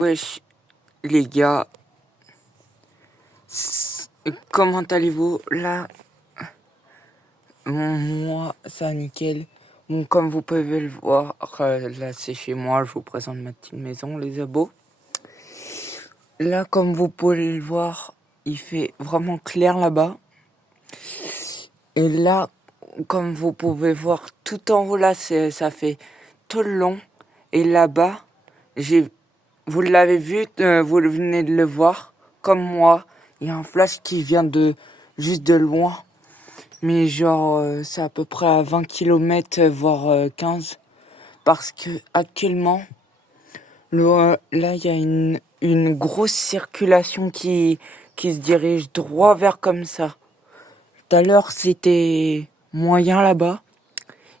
Wesh, les gars, comment allez-vous là? Moi, ça nickel. Bon, comme vous pouvez le voir, là c'est chez moi, je vous présente ma petite maison, les abos. Là, comme vous pouvez le voir, il fait vraiment clair là-bas. Et là, comme vous pouvez voir, tout en haut là, ça fait tout le long. Et là-bas, vous l'avez vu, vous venez de le voir, comme moi, il y a un flash qui vient juste de loin. Mais genre, c'est à peu près à 20 km, voire 15. Parce que actuellement, là, il y a une grosse circulation qui se dirige droit vers comme ça. Tout à l'heure, c'était moyen là-bas.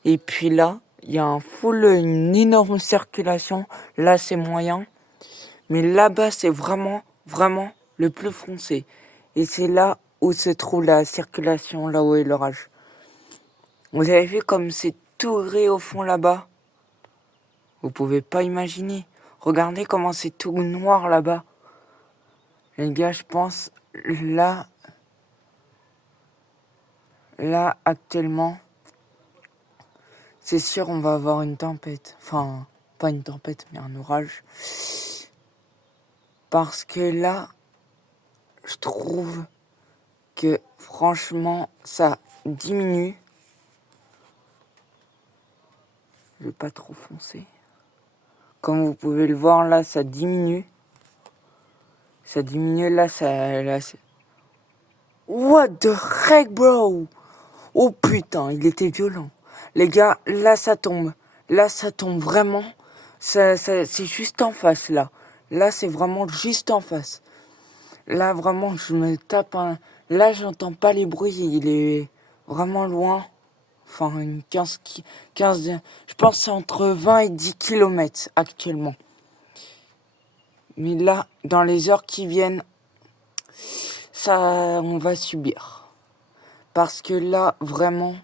Et puis là, il y a une énorme circulation. Là, c'est moyen. Mais là-bas, c'est vraiment, vraiment le plus foncé. Et c'est là où se trouve la circulation, là où est l'orage. Vous avez vu comme c'est tout gris au fond là-bas? Vous pouvez pas imaginer. Regardez comment c'est tout noir là-bas. Les gars, je pense, là, actuellement, c'est sûr, on va avoir une tempête. Enfin, pas une tempête, mais un orage. Parce que là, je trouve que franchement, ça diminue. Je vais pas trop foncer. Comme vous pouvez le voir, là, ça diminue. Ça diminue, là, What the heck, bro? Oh putain, il était violent. Les gars, là, ça tombe. Là, ça tombe vraiment. C'est juste en face, là. Là, c'est vraiment juste en face. Là, vraiment, je me tape un... Là, j'entends pas les bruits. Il est vraiment loin. Enfin, une 15... Je pense que c'est entre 20 et 10 km actuellement. Mais là, dans les heures qui viennent, ça, on va subir. Parce que là, vraiment,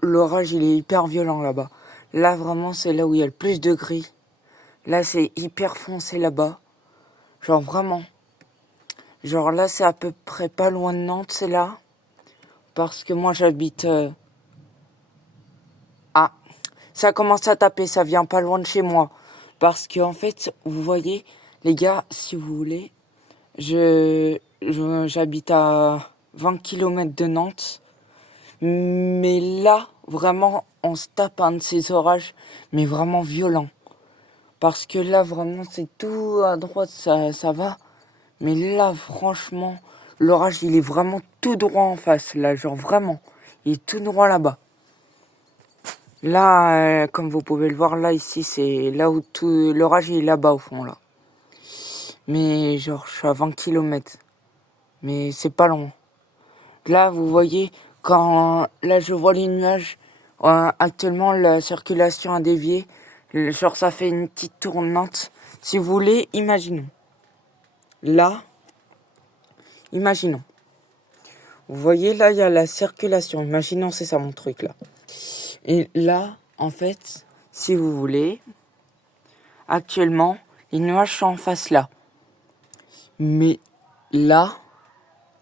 l'orage, il est hyper violent là-bas. Là, vraiment, c'est là où il y a le plus de gris. Là, c'est hyper foncé là-bas. Genre, vraiment. Genre, là, c'est à peu près pas loin de Nantes, c'est là. Parce que moi, j'habite... Ah, ça commence à taper, ça vient pas loin de chez moi. Parce que, en fait, vous voyez, les gars, si vous voulez, j'habite à 20 km de Nantes. Mais là, vraiment, on se tape un de ces orages, mais vraiment violents. Parce que là, vraiment, c'est tout à droite, ça va. Mais là, franchement, l'orage, il est vraiment tout droit en face, là, genre vraiment. Il est tout droit là-bas. Là, comme vous pouvez le voir, là, ici, c'est là où tout l'orage est là-bas, au fond, là. Mais genre, je suis à 20 km. Mais c'est pas long. Là, vous voyez, là, je vois les nuages. Actuellement, la circulation a dévié. Genre, ça fait une petite tournante. Si vous voulez, imaginons. Là, imaginons. Vous voyez, là, il y a la circulation. Imaginons, c'est ça mon truc, là. Et là, en fait, si vous voulez, actuellement, les nuages sont en face là. Mais là,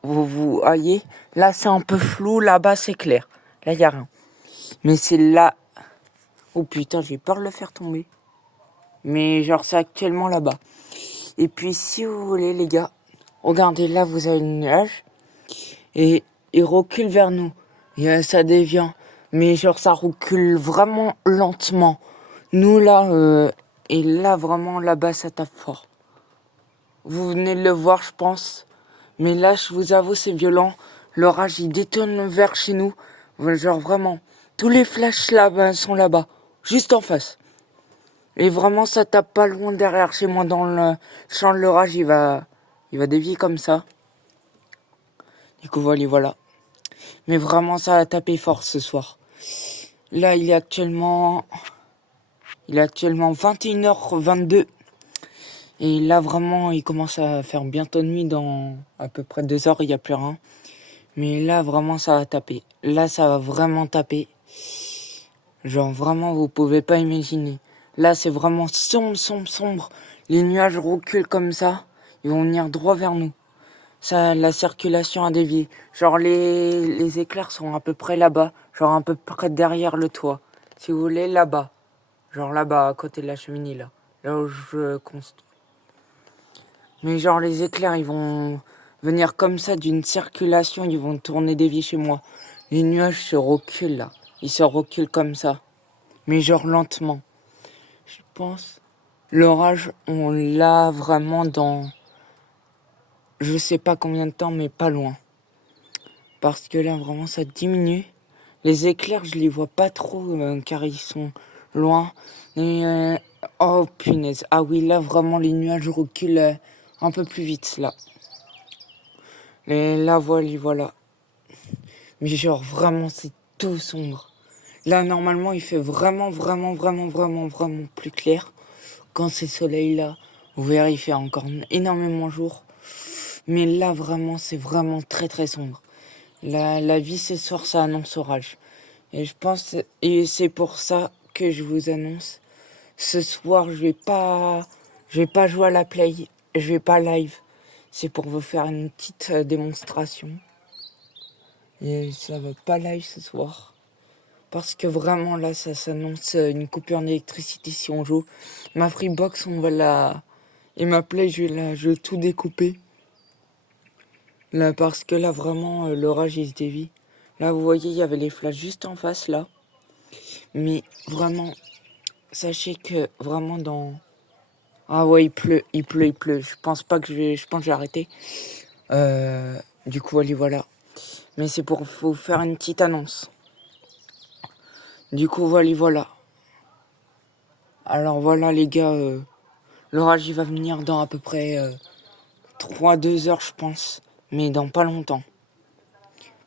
vous voyez, là, c'est un peu flou. Là-bas, c'est clair. Là, il n'y a rien. Mais c'est là... Oh putain, j'ai peur de le faire tomber. Mais genre, c'est actuellement là-bas. Et puis, si vous voulez, les gars, regardez, là, vous avez le nuage. Et il recule vers nous. Et ça dévient. Mais genre, ça recule vraiment lentement. Nous, là, et là, vraiment, là-bas, ça tape fort. Vous venez de le voir, je pense. Mais là, je vous avoue, c'est violent. L'orage, il détourne vers chez nous. Genre, vraiment. Tous les flashs là-bas sont là-bas. Juste en face. Et vraiment, ça tape pas loin derrière chez moi dans le champ de l'orage. Il va dévier comme ça. Du coup, voilà. Mais vraiment, ça a tapé fort ce soir. Là, il est actuellement 21h22. Et là, vraiment, il commence à faire bientôt nuit. Dans à peu près 2 heures, il n'y a plus rien. Mais là, vraiment, ça va taper. Là, ça va vraiment taper. Genre, vraiment, vous pouvez pas imaginer. Là, c'est vraiment sombre, sombre, sombre. Les nuages reculent comme ça. Ils vont venir droit vers nous. Ça, la circulation a dévié. Genre, les éclairs sont à peu près là-bas. Genre, à peu près derrière le toit. Si vous voulez, là-bas. Genre, là-bas, à côté de la cheminée, là. Là où je construis. Mais genre, les éclairs, ils vont venir comme ça d'une circulation. Ils vont tourner dévier chez moi. Les nuages se reculent, là. Ils se reculent comme ça. Mais genre, lentement. Je pense. L'orage, on l'a vraiment dans... Je sais pas combien de temps, mais pas loin. Parce que là, vraiment, ça diminue. Les éclairs, je les vois pas trop, car ils sont loin. Et, oh, punaise. Ah oui, là, vraiment, les nuages reculent un peu plus vite, là. Et là, voilà. Mais genre, vraiment, c'est tout sombre. Là, normalement, il fait vraiment plus clair. Quand c'est soleil, là, vous verrez, il fait encore énormément jour. Mais là, vraiment, c'est vraiment très, très sombre. La vie ce soir, ça annonce orage. Et je pense, et c'est pour ça que je vous annonce, ce soir, je vais pas jouer à la play, je vais pas live. C'est pour vous faire une petite démonstration. Et ça va pas live ce soir. Parce que vraiment, là, ça s'annonce une coupure d'électricité si on joue. Ma Freebox, on va la... Et ma play, je vais tout découper. Là, parce que là, vraiment, l'orage, il se dévie. Là, vous voyez, il y avait les flashs juste en face, là. Mais vraiment, sachez que vraiment dans... Ah ouais, il pleut. Je pense pas que je pense que je vais arrêter. Du coup, allez, voilà. Mais c'est pour vous faire une petite annonce. Du coup, voilà. Alors voilà, les gars, l'orage, il va venir dans à peu près 3-2 heures, je pense. Mais dans pas longtemps.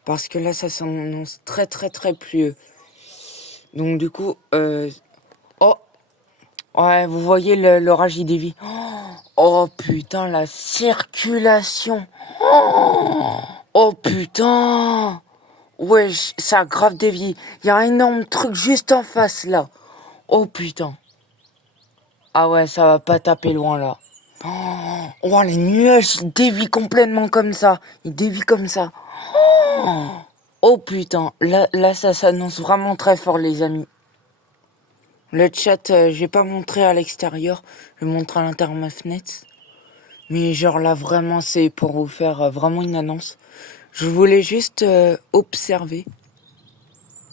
Parce que là, ça s'annonce très, très, très pluvieux. Donc du coup, oh, ouais, vous voyez l'orage, il dévie. Oh putain, la circulation. Oh putain. Ouais, ça a grave dévié. Il y a un énorme truc juste en face là. Oh putain. Ah ouais, ça va pas taper loin là. Oh, les nuages, ils dévient complètement comme ça. Ils dévient comme ça. Oh putain, là ça s'annonce vraiment très fort les amis. Le chat, je vais pas montrer à l'extérieur, je vais montrer à l'intérieur de ma fenêtre. Mais genre là vraiment c'est pour vous faire vraiment une annonce. Je voulais juste observer.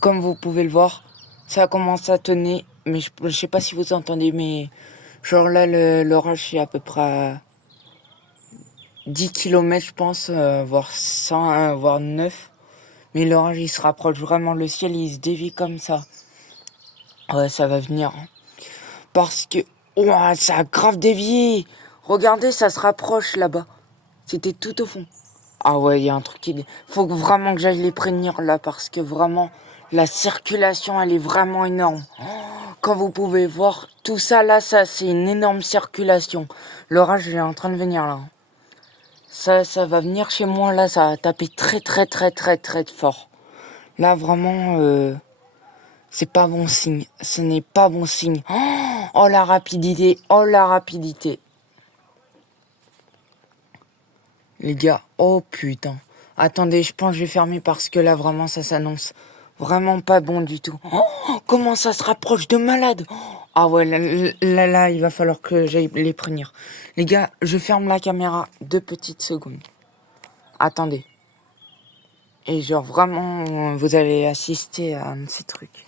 Comme vous pouvez le voir, ça commence à tonner. Mais je sais pas si vous entendez, mais genre là l'orage est à peu près à 10 km je pense, voire 100, voire 9. Mais l'orage il se rapproche vraiment, le ciel il se dévie comme ça. Ouais, ça va venir. Parce que... Ouah, ça a grave dévié. Regardez, ça se rapproche là-bas. C'était tout au fond. Ah ouais, il y a un truc qui... Faut vraiment que j'aille les prévenir là, parce que vraiment, la circulation, elle est vraiment énorme. Comme vous pouvez voir, tout ça là, ça c'est une énorme circulation. L'orage est en train de venir là. Ça va venir chez moi là, ça va taper très très très très très fort. Là vraiment... C'est pas bon signe. Ce n'est pas bon signe. Oh la rapidité. Oh la rapidité. Les gars. Oh putain. Attendez, je pense que je vais fermer parce que là vraiment ça s'annonce vraiment pas bon du tout. Oh, comment ça se rapproche de malade. Ah ouais, là, il va falloir que j'aille les prévenir. Les gars, je ferme la caméra 2 petites secondes. Attendez. Et genre vraiment, vous allez assister à un de ces trucs.